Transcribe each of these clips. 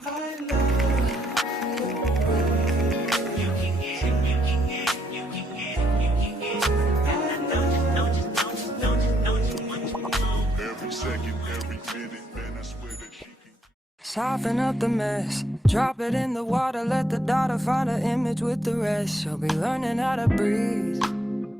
Soften up the mess, drop it in the water, let the daughter find her image with the rest. She'll be learning how to breathe,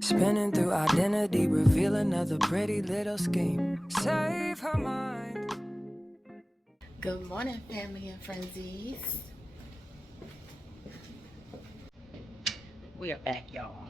spinning through identity, reveal another pretty little scheme. Save her mind. Good morning, family and friendsies. We are back, y'all.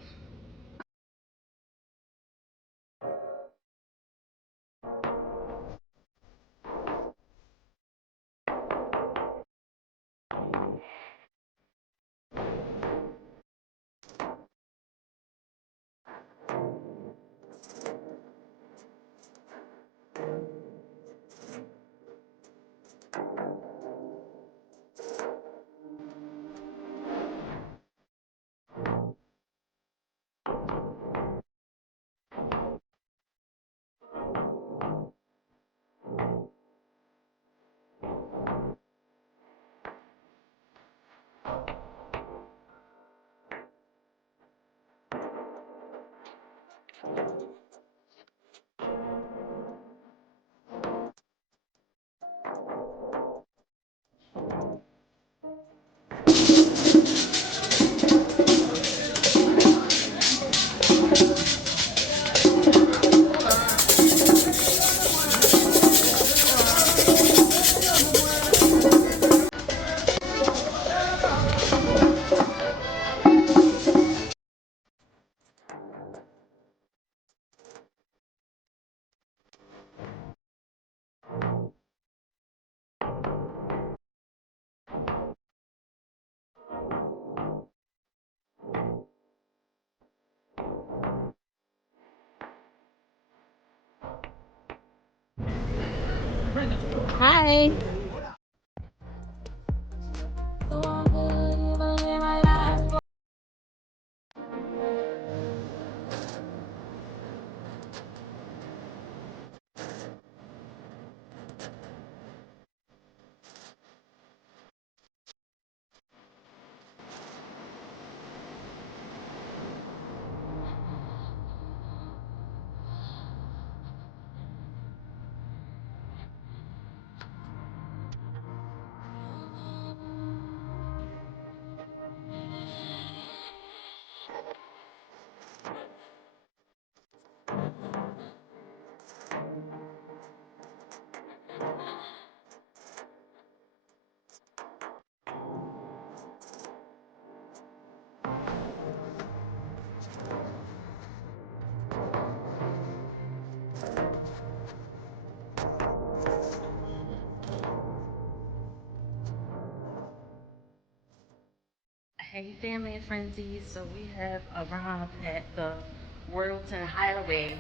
Hi. Hey, family and friendsies. So we have arrived at the Royalton Hideaway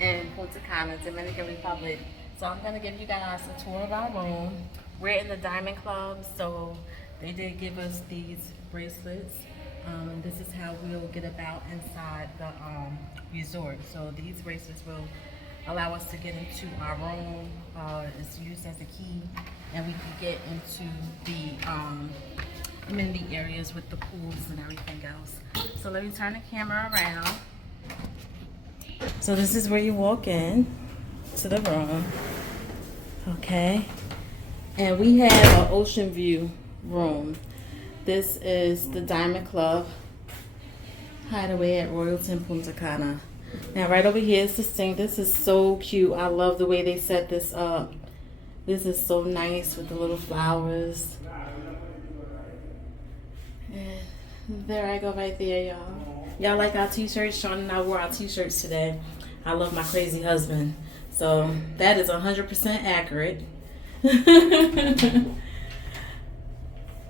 in Punta Cana, Dominican Republic. So I'm gonna give you guys a tour of our room. We're in the Diamond Club, so they did give us these bracelets. And this is how we'll get about inside the resort. So these bracelets will allow us to get into our room. It's used as a key, and we can get into the amenity areas with the pools and everything else. So let me turn the camera around. So this is where you walk in to the room. Okay. And we have an ocean view room. This is the Diamond Club Hideaway at Royalton, Punta Cana. Now right over here is the sink. This is so cute. I love the way they set this up. This is so nice with the little flowers. And there I go right there, y'all. Y'all like our t-shirts? Sean and I wore our t-shirts today. I love my crazy husband. So that is 100% accurate.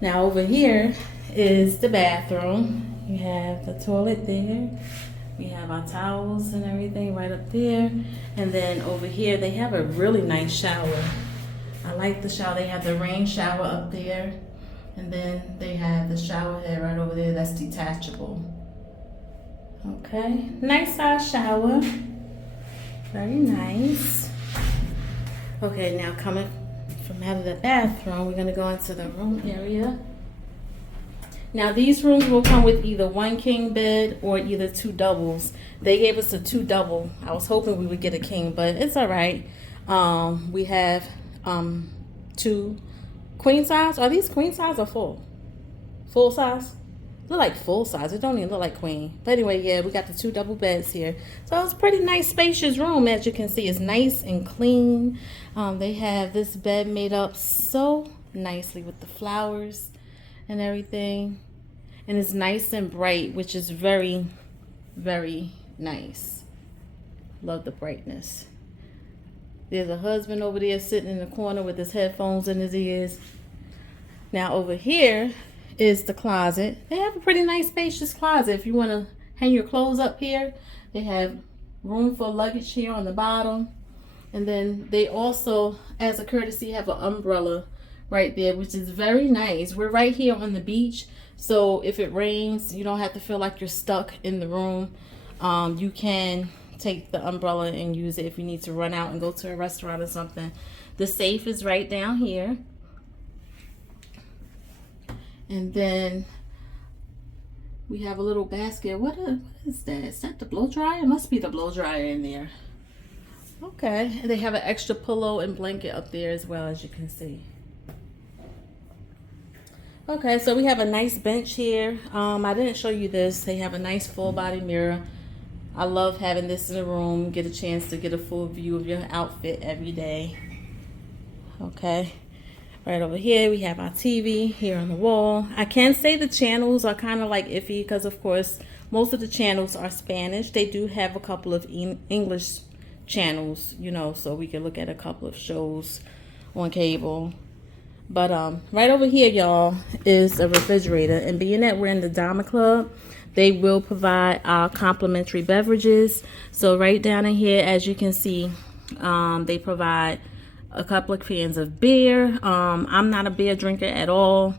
Now over here is the bathroom. You have the toilet there. We have our towels and everything right up there. And then over here they have a really nice shower. I like the shower. They have the rain shower up there. And then they have the shower head right over there that's detachable. Okay, nice size shower. Very nice. Okay, now coming from out of the bathroom, we're gonna go into the room area. Now these rooms will come with either one king bed or either two doubles. They gave us a two double. I was hoping we would get a king, but it's all right. We have two queen size. Are these queen size or full? Full size? Look like full size. It don't even look like queen. But anyway, yeah, we got the two double beds here. So it's a pretty nice spacious room. As you can see, it's nice and clean. They have this bed made up so nicely with the flowers and everything. And it's nice and bright, which is very, very nice. Love the brightness. There's a husband over there sitting in the corner with his headphones in his ears. Now over here is the closet. They have a pretty nice spacious closet. If you want to hang your clothes up here, they have room for luggage here on the bottom. And then they also, as a courtesy, have an umbrella right there, which is very nice. We're right here on the beach, so if it rains, you don't have to feel like you're stuck in the room. You can take the umbrella and use it if you need to run out and go to a restaurant or something. The safe is right down here. And then we have a little basket. What is that? Is that the blow dryer? It must be the blow dryer in there. Okay. And they have an extra pillow and blanket up there as well, as you can see. Okay, so we have a nice bench here. I didn't show you this. They have a nice full body mirror. I love having this in the room. Get a chance to get a full view of your outfit every day. Okay. Right over here, we have our TV here on the wall. I can say the channels are kind of like iffy because, of course, most of the channels are Spanish. They do have a couple of English channels, you know, so we can look at a couple of shows on cable. But right over here, y'all, is a refrigerator. And being that we're in the Diamond Club, they will provide our complimentary beverages. So right down in here, as you can see, they provide a couple of cans of beer. I'm not a beer drinker at all.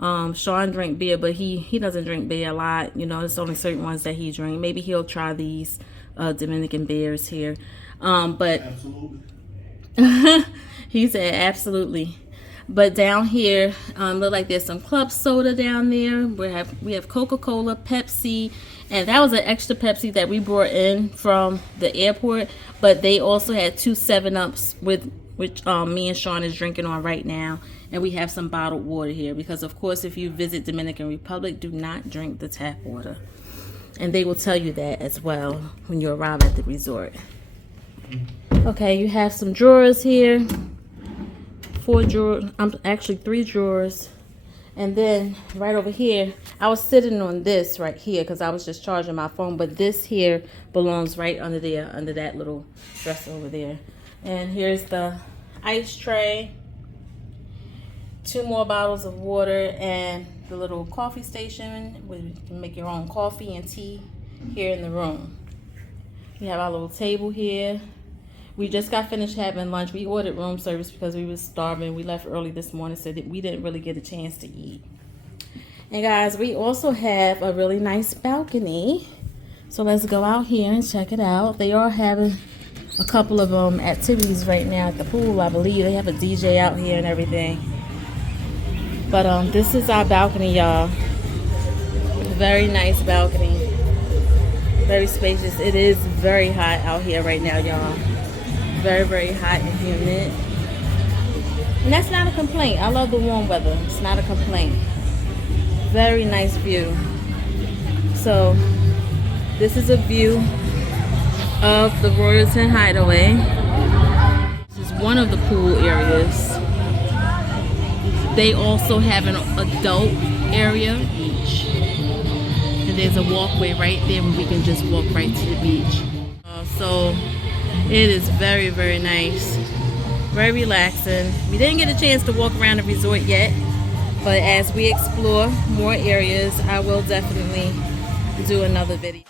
Sean drink beer, but he doesn't drink beer a lot. You know, there's only certain ones that he drink. Maybe he'll try these Dominican beers here. But absolutely. He said absolutely. But down here, look like there's some club soda down there. We have Coca-Cola, Pepsi, and that was an extra Pepsi that we brought in from the airport. But they also had 2 7-Ups which me and Sean is drinking on right now. And we have some bottled water here because, of course, if you visit Dominican Republic, do not drink the tap water. And they will tell you that as well when you arrive at the resort. Okay, you have some drawers here. 4 drawers, actually 3 drawers. And then right over here, I was sitting on this right here because I was just charging my phone, but this here belongs right under there, under that little dresser over there. And here's the ice tray, 2 more bottles of water, and the little coffee station where you can make your own coffee and tea here in the room. We have our little table here. We just got finished having lunch. We ordered room service because we was starving. We left early this morning, so that we didn't really get a chance to eat. And guys, we also have a really nice balcony. So let's go out here and check it out. They are having a couple of activities right now at the pool, I believe. They have a DJ out here and everything. But this is our balcony, y'all. Very nice balcony. Very spacious. It is very hot out here right now, y'all. Very, very hot and humid. And that's not a complaint. I love the warm weather. It's not a complaint. Very nice view. So this is a view of the Royalton Hideaway. This is one of the pool areas. They also have an adult area each. And there's a walkway right there where we can just walk right to the beach. So it is very, very nice. Very relaxing. We didn't get a chance to walk around the resort yet, but as we explore more areas, I will definitely do another video.